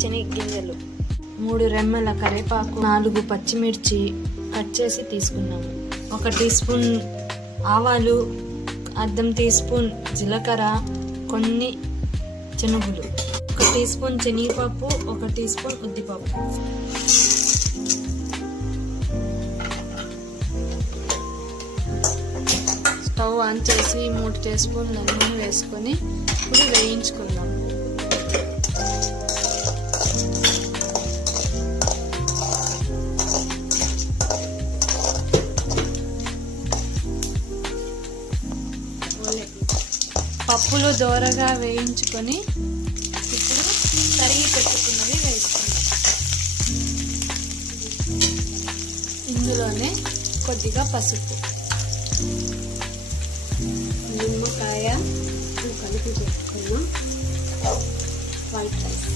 శనగగింజలు, 3 రెమ్మల కరివేపాకు, 4 పచ్చిమిర్చి కట్ చేసి తీసుకున్నాము. 1 టీ స్పూన్ ఆవాలు, అర్ధం టీ స్పూన్ జీలకర్ర, కొన్ని శనగలు, 1 టీ స్పూన్ శనగపప్పు, 1 టీ స్పూన్ ఉద్దిపప్పు. స్టవ్ ఆన్ చేసి 3 టీ స్పూన్ల నూనె వేసుకొని ఇప్పుడు వేయించుకుందాం. పప్పులు దోరగా వేయించుకొని ఇప్పుడు తరిగి పెట్టుకున్నవి వేసుకుందాం. ఇందులోనే కొద్దిగా పసుపు, నిమ్మకాయ కలిపి పెట్టుకున్నాం వైట్ రైస్.